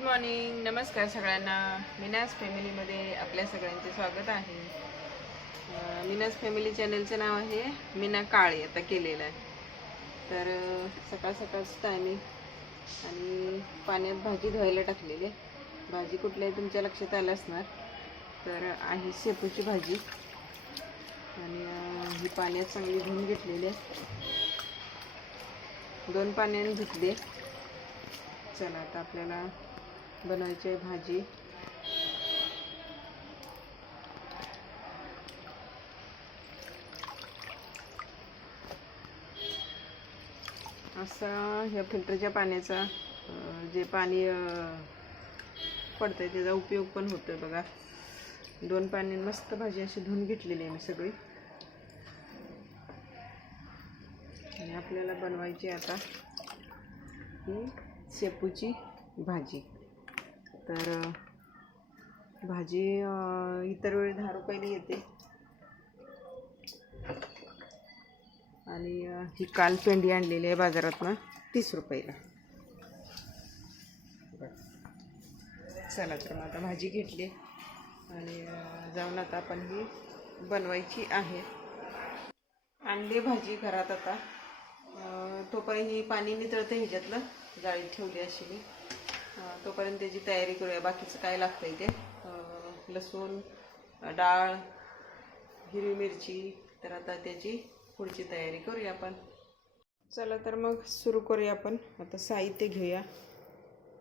Good morning नमस्कार सगळ्यांना. मिनास फॅमिलीमध्ये आपल्या सगळ्यांचे स्वागत आहे. मिनास फॅमिली चॅनलचं नाव आहे मीना काळे आता केलेलं आहे. तर सकाळ सकाळच टायमिंग आणि पाण्यात भाजी धुवायला टाकलेली आहे. भाजी कुठल्याही तुमच्या लक्षात आलं असणार तर आहे शेपूची भाजी. आणि ही पाण्यात चांगली धुवून घेतलेली आहे. दोन पाण्याने धुतली चला आता आपल्याला बनवायची आहे भाजी. असं ह्या फिल्टरच्या पाण्याचा जे पाणी पडतं पडतंय त्याचा उपयोग पण होतोय बघा. दोन पाणी मस्त भाजी अशी धुवून घेतलेली आहे मी सगळी. आणि आपल्याला बनवायची आता ही शेपूची भाजी. तर भाजी इतर वेळी दहा रुपयाला येते. आणि ही काल पेंडी आणलेली आहे बाजारातनं तीस रुपयाला. चला तर मग आता भाजी घेतली. आणि जाऊन आता आपण ही बनवायची आहे. आणली भाजी घरात आता. तोपर्यंत ही पाणी नितळतं ह्याच्यातलं जाळीत ठेवली अशी मी. तोपर्यंत त्याची तयारी करूया. बाकीचं काय लागतं ते? लसूण डाळ हिरवी मिरची तर आता त्याची पुढची तयारी करूया आपण. चला तर मग सुरू करूया आपण. आता साहित्य घेऊया.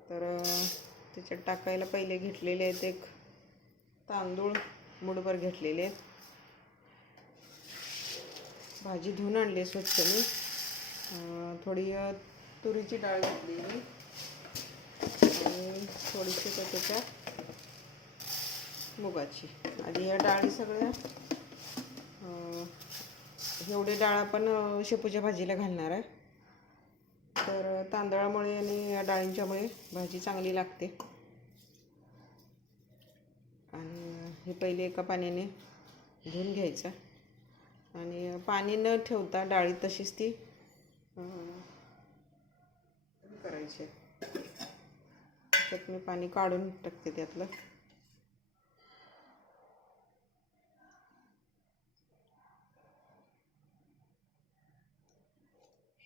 तर त्याच्यात टाकायला पहिले घेतलेले आहेत एक तांदूळ मुठभर घेतलेले आहेत. भाजी धुवून आणली आहे स्वच्छ मी. थोडी तुरीची डाळ घेतली आणि थोडीशी त्या त्याच्यात मुगाची. आधी या डाळी सगळ्या एवढी एवढे डाळ आपण शेपूच्या भाजीला घालणार आहे. तर तांदळामुळे आणि या डाळींच्यामुळे भाजी चांगली लागते. आणि हे पहिले एका पाण्याने धुवून घ्यायचं. आणि पाणी न ठेवता डाळी तशीच ती करायची करायची त्यात मी पाणी काढून टाकते त्यातलं.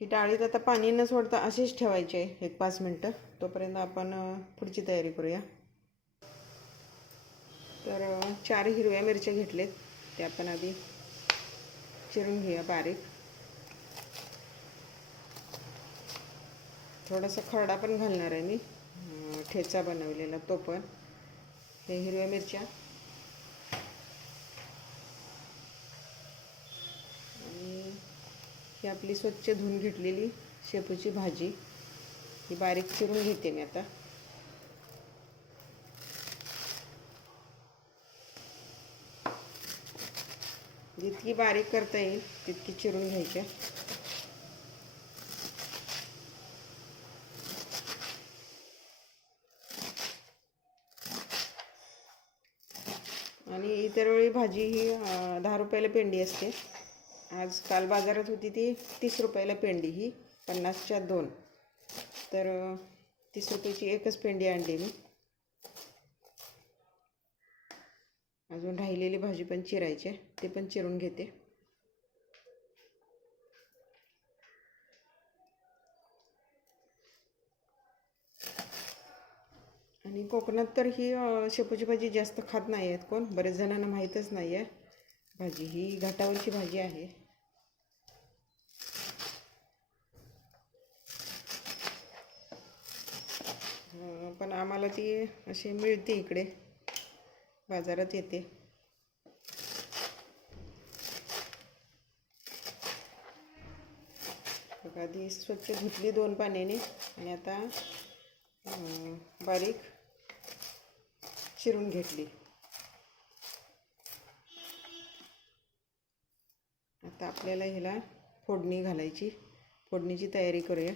ही डाळीत आता पाणी न सोडता अशीच ठेवायची आहे एक पाच मिनटं. तोपर्यंत आपण पुढची तयारी करूया. तर चार हिरव्या मिरच्या घेतलेत. त्या आपण आधी चिरून घेऊया बारीक. थोडासा खरडा पण घालणार आहे मी. ठेचा बनवलेला तो पण. हे हिरव्या मिरच्या. आणि ही आपली स्वच्छ धुवून घेतलेली शेपूची भाजी. ही बारीक चिरून घेते मी आता. जितकी बारीक करता येईल तितकी चिरून घ्यायच्या आणि इतर वेळी भाजी ही दहा रुपयाला पेंडी असते. आज काल बाजारात होती ती तीस रुपयाला पेंडी ही पन्नासच्या दोन. तर तीस रुपयाची एकच पेंडी आणली मी अजून राहिलेली भाजी पण चिरायची आहे ते पण चिरून घेते. आणि कोकणात तर ही शेपूची भाजी जास्त खात नाही आहेत कोण. बरेच जणांना माहीतच नाही आहे. भाजी ही घाटावरची भाजी आहे. पण आम्हाला ती अशी मिळते इकडे. बाजारात येते. बघा आधी स्वच्छ धुतली दोन पाण्याने आणि आता बारीक चिरून घेतली. आता आपल्याला ह्याला फोडणी घालायची. फोडणीची तयारी करूया.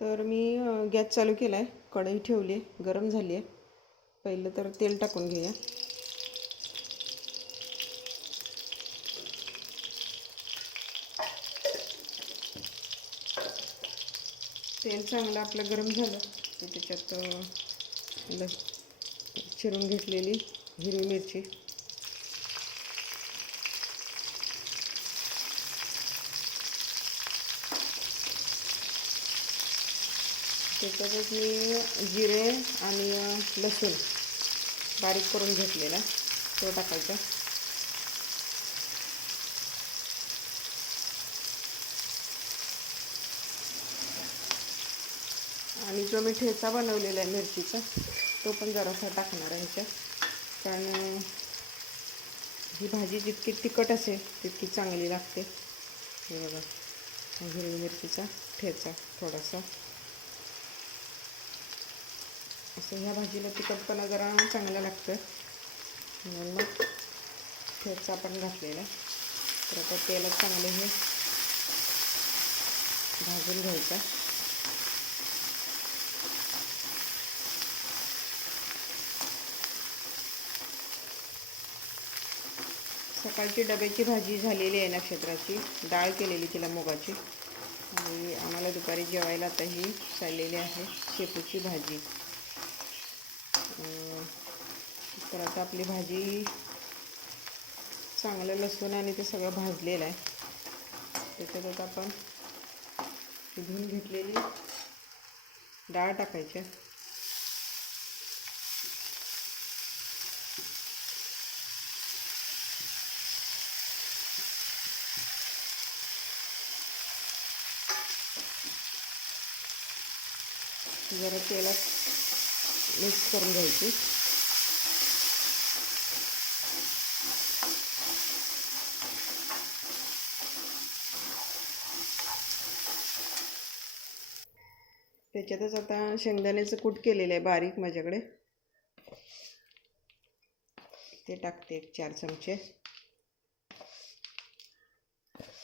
तर मी गॅस चालू केला आहे कढई ठेवली आहे गरम झाली आहे पहिलं तर तेल टाकून घेऊया. तेल चांगलं आपलं गरम झालं की त्याच्यात ल चिरून घेतलेली हिरवी मिरची. त्याच्यातच मी जिरे आणि लसूण बारीक करून घेतलेला तो टाकायचा आणि जो मी ठेचा बनवलेला आहे मिरचीचा तो पण जरासा टाकणार आहे कारण ही भाजी जितकी तिखट असेल तितकी चांगली लागते. हे बघा हिरवी मिरचीचा ठेचा थोडासा. असं ह्या भाजीला तिखटपणा जरा चांगलं लागतं म्हणून मग ठेचा पण घातलेला तर आता तेलात चांगले हे भाजून घ्यायचा सकाळची डब्याची भाजी झालेली आहे नक्षत्राची डाळ केलेली तिला मुगाची. आणि आम्हाला दुपारी जेवायला आता ही चाललेली आहे शेपूची भाजी. तर आता आपली भाजी चांगलं लसूण आणि ते सगळं भाजलेलं आहे. त्याच्यात आता आपण ती धुवून घेतलेली डाळ टाकायची जरा तेलात मिक्स करून घ्यायची. त्याच्यातच आता शेंगदाण्याचं कूट केलेलं आहे बारीक माझ्याकडे. ते टाकते एक चार चमचे.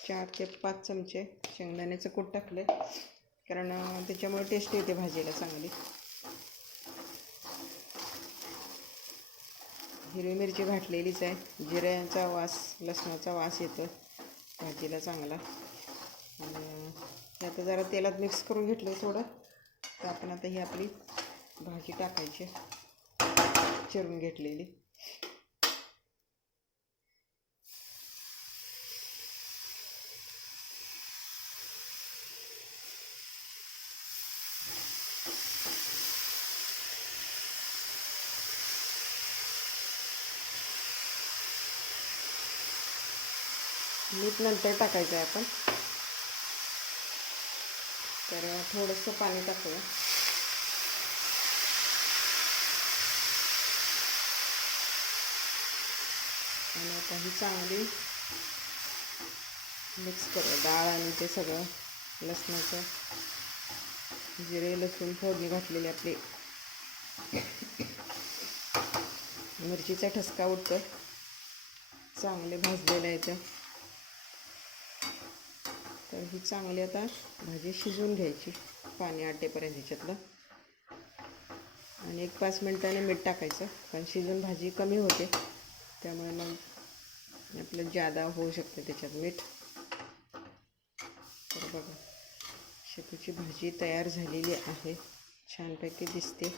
चार ते पाच चमचे शेंगदाण्याचं कूट टाकले कारण त्याच्यामुळे टेस्ट येते भाजीला चांगली. हिरवी मिरची घाटलेलीच आहे. जिऱ्याचा वास लसणाचा वास येतो भाजीला चांगला. आणि आता जरा तेलात मिक्स करून घेतलं थोडं. तर आपण आता ही आपली भाजी टाकायची. चिरून घेतलेली. मीठ नंतर टाकायचं आहे आपण. तर थोडंसं पाणी टाकूया. आणि आता ही चांगली मिक्स करूया. डाळ आणि ते सगळं लसणाचं जिरे लसूण फोडणी घातलेली आपली. मिरचीचा ठसका उठतो चांगले भाजलेलं आहे तर ही चांगली आता भाजी शिजवून घ्यायची पाणी आटेपर्यंत ह्याच्यातलं. आणि एक पाच मिनटाने मीठ टाकायचं कारण शिजून भाजी कमी होते. त्यामुळे मग आपलं जादा होऊ शकते त्याच्यात मीठ. तर बघा शेपूची भाजी तयार झालेली आहे. छानपैकी दिसते.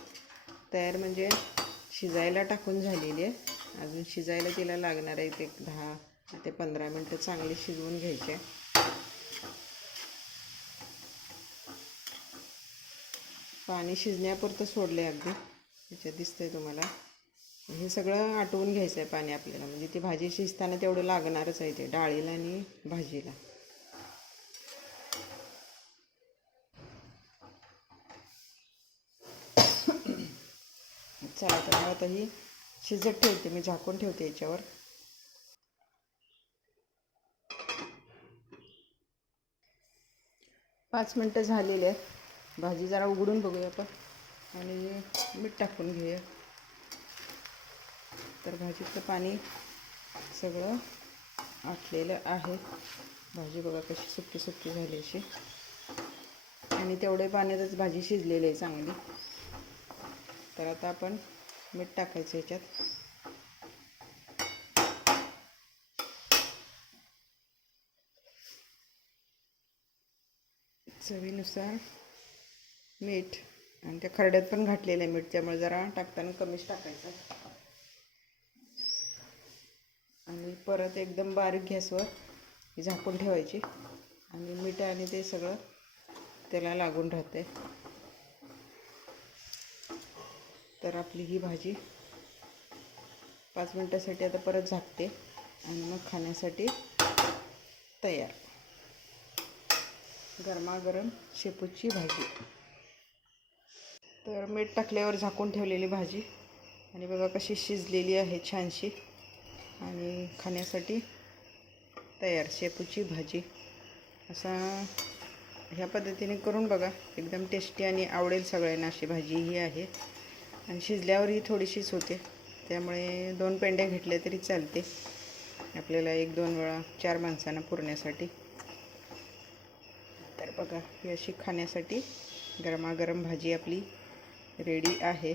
तयार म्हणजे शिजायला टाकून झालेली आहे. अजून शिजायला तिला लागणार आहे एक दहा ते पंधरा मिनटं चांगली शिजवून घ्यायचे पाणी शिजण्यापुरतं सोडलं आहे अगदी. त्याच्यात आहे तुम्हाला. हे सगळं आटवून घ्यायचं आहे पाणी आपल्याला. म्हणजे ती भाजी शिजताना तेवढं लागणारच आहे ते डाळीला आणि भाजीला. चला तर आता ही शिजत ठेवते मी झाकून ठेवते याच्यावर. पाच मिनटं झालेली आहेत. भाजी जरा उघडून बघूया आपण. आणि मीठ टाकून घेऊया. तर भाजीचं पाणी सगळं आटलेलं आहे. भाजी बघा कशी सुकी सुकी झाली अशी. आणि तेवढे पाण्यातच भाजी शिजलेली आहे चांगली. तर आता आपण मीठ टाकायचं ह्याच्यात चवीनुसार मीठ आणि त्या खरड्यात पण घातलेलं आहे मीठ त्यामुळे जरा टाकताना कमीच टाकायचं. आणि परत एकदम बारीक गॅसवर ही झाकून ठेवायची. आणि मीठ आणि ते सगळं त्याला लागून राहते तर आपली ही भाजी पाच मिनटासाठी आता परत झाकते आणि मग खाण्यासाठी तयार. गरमागरम शेपूची भाजी. तर मीठ टाकल्यावर झाकून ठेवलेली भाजी. आणि बघा कशी शिजलेली आहे छानशी. आणि खाण्यासाठी तयार शेपूची भाजी. असा ह्या पद्धतीने करून बघा. एकदम टेस्टी आणि आवडेल सगळ्यांना अशी भाजी ही आहे. आणि शिजल्यावर ही थोडीशीच होते त्यामुळे दोन पेंड्या घेतल्या तरी चालते. आपल्याला एक दोन वेळा चार माणसांना पुरण्यासाठी. तर बघा ही अशी खाण्यासाठी गरमागरम भाजी आपली रेडी आहे.